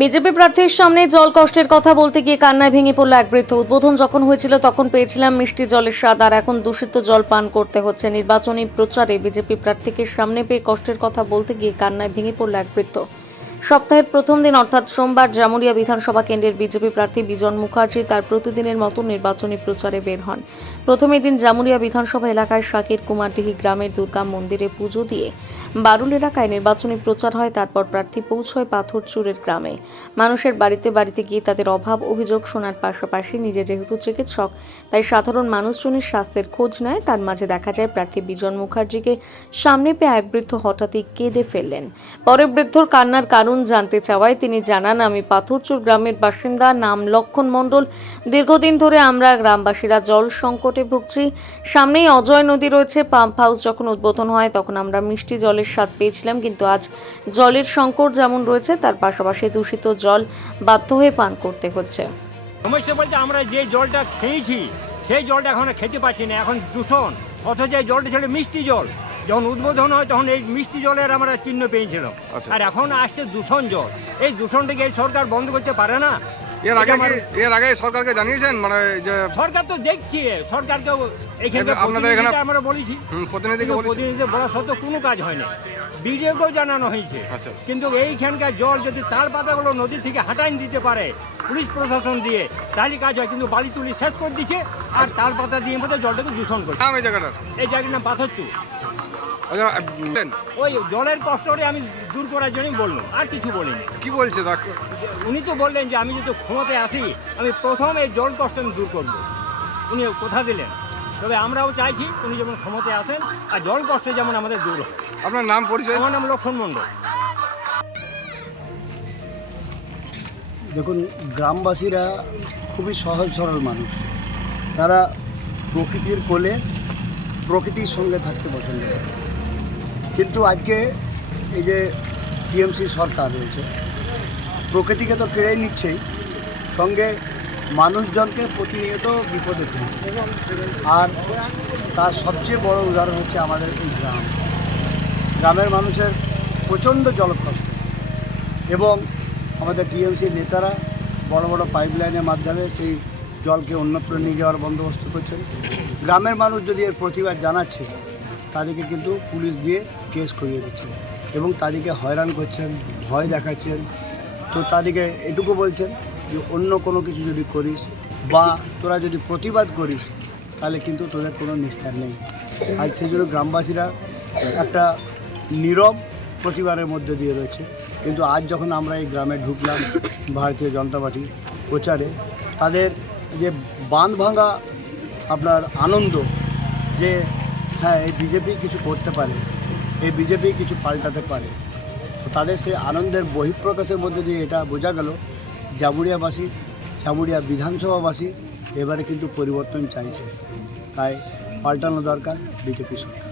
BJP প্রার্থীর সামনে জল কষ্টের কথা বলতে গিয়ে কান্নায় ভেঙে পড়ল এক বৃদ্ধ। উদ্বোধন যখন হয়েছিল তখন পেয়েছিলাম মিষ্টি জলের স্বাদ, আর এখন দূষিত জল পান করতে হচ্ছে। নির্বাচনী প্রচারে বিজেপি প্রার্থীকে সামনে পেয়ে কষ্টের কথা বলতে গিয়ে কান্নায় ভেঙে পড়ল এক বৃদ্ধ। সপ্তাহের প্রথম দিন অর্থাৎ সোমবার জামুরিয়া বিধানসভা কেন্দ্রের বিজেপি প্রার্থী বিজন মুখার্জি তার প্রতিদিনের মতো নির্বাচনী প্রচারে বের হন। প্রথমে দিন জামুরিয়া বিধানসভা এলাকায় শাকির কুমারডিহি গ্রামের দুর্গা মন্দিরে পুজো দিয়ে বারুল এলাকায় নির্বাচনী প্রচার হয়। তারপর প্রার্থী পৌঁছয় পাথরচূড়ের গ্রামে। মানুষের বাড়িতে বাড়িতে গিয়ে তাদের অভাব অভিযোগ শোনার পাশাপাশি নিজে যেহেতু চিকিৎসক, তাই সাধারণ মানুষজনের স্বাস্থ্যের খোঁজ নেয়। তার মাঝে দেখা যায় প্রার্থী বিজন মুখার্জিকে সামনে পেয়ে এক বৃদ্ধ হঠাৎই কেঁদে ফেললেন। পরে বৃদ্ধর কান্নার কারণ জানতে চাওয়ায় তিনি জানান, আমি পাথরচূড় গ্রামের বাসিন্দা, নাম লক্ষণ মণ্ডল। দীর্ঘদিন ধরে আমরা গ্রামবাসীরা জল সংকটে ভুগছি। সামনেই অজয় নদী রয়েছে। পাম্প হাউস যখন উদ্বোধন হয় তখন আমরা মিষ্টি জলের স্বাদ পেয়েছিলাম, কিন্তু আজ জলের সংকট যেমন রয়েছে তার পাশাপাশি দূষিত জল বাধ্য হয়ে পান করতে হচ্ছে। সমস্যা বলতে আমরা যে জলটা খেয়েছি সেই জলটা এখন খেতে পাচ্ছি না, এখন দূষণ। অথচ এই জলটা ছিল মিষ্টি জল। যখন উদ্বোধন হয় তখন এই মিষ্টি জলের আমরা চিহ্ন পেয়েছিলাম, আর এখন আসছে দূষণ জল। এই দূষণটাকে এই সরকার বন্ধ করতে পারে না? এর আগে সরকারকে জানিয়েছেন? মানে যে সরকার তো দেখছি, সরকারকেও আমরা বলেছি, প্রতিনিধি বলা সত্ত্বেও কোনো কাজ হয় না। বিডিওকেও জানানো হয়েছে, কিন্তু এইখানকার জল যদি তার পাতাগুলো নদী থেকে হাঁটাই দিতে পারে পুলিশ প্রশাসন দিয়ে, তাহলে কাজ হয়। কিন্তু বালি তুলি শেষ করে দিচ্ছে আর তার পাতা দিয়ে মতো জলটাকে দূষণ করছে। এই জায়গাটার নাম পাথরচূড়। ওই জলের কষ্টটা আমি দূর করার জন্যই বললাম, আর কিছু বলিনি। কি বলছে ডাক্তার? উনি তো বললেন যে আমি যদি ক্ষমতায় আসি আমি প্রথম এই জল কষ্ট আমি দূর করবো। উনি কথা দিলেন, তবে আমরাও চাইছি উনি যেমন ক্ষমতায় আসেন আর জল কষ্ট যেমন আমাদের দূর হয়। আপনার নাম পরিচয়? আমার নাম লক্ষণ মণ্ডল। দেখুন, গ্রামবাসীরা খুবই সহজ সরল মানুষ। তারা প্রকৃতির কোলে প্রকৃতির সঙ্গে থাকতে পছন্দ করে। কিন্তু আজকে এই যে টিএমসি সরকার রয়েছে, প্রকৃতিকে তো কেড়ে নিচ্ছেই, সঙ্গে মানুষজনকে প্রতিনিয়ত বিপদে ফেলছে। আর তার সবচেয়ে বড় উদাহরণ হচ্ছে আমাদের এই গ্রামের মানুষের প্রচণ্ড জলকষ্ট, এবং আমাদের টিএমসির নেতারা বড় বড় পাইপলাইনের মাধ্যমে সেই জলকে অন্যত্র নিয়ে যাওয়ার বন্দোবস্ত করছেন। গ্রামের মানুষ যদি এর প্রতিবাদ জানাচ্ছে, তাদেরকে কিন্তু পুলিশ দিয়ে কেস করিয়ে দিচ্ছেন এবং তাদেরকে হয়রান করছেন, ভয় দেখাচ্ছেন। তো তাদেরকে এটুকু বলছেন যে অন্য কোনো কিছু যদি করিস বা তোরা যদি প্রতিবাদ করিস তাহলে কিন্তু তোদের কোনো নিস্তার নেই। আজ সেই জন্য গ্রামবাসীরা একটা নীরব প্রতিবাদের মধ্যে দিয়ে রয়েছে। কিন্তু আজ যখন আমরা এই গ্রামে ঢুকলাম ভারতীয় জনতা পার্টি প্রচারে, তাদের যে বাঁধ ভাঙা আপনার আনন্দ, যে হ্যাঁ এই বিজেপি কিছু করতে পারে, এই বিজেপি কিছু পাল্টাতে পারে, তো তাদের সেই আনন্দের বহিঃপ্রকাশের মধ্যে দিয়ে এটা বোঝা গেল জামুরিয়া বিধানসভাবাসী এবারে কিন্তু পরিবর্তন চাইছে। তাই পাল্টানো দরকার বিজেপি সরকার।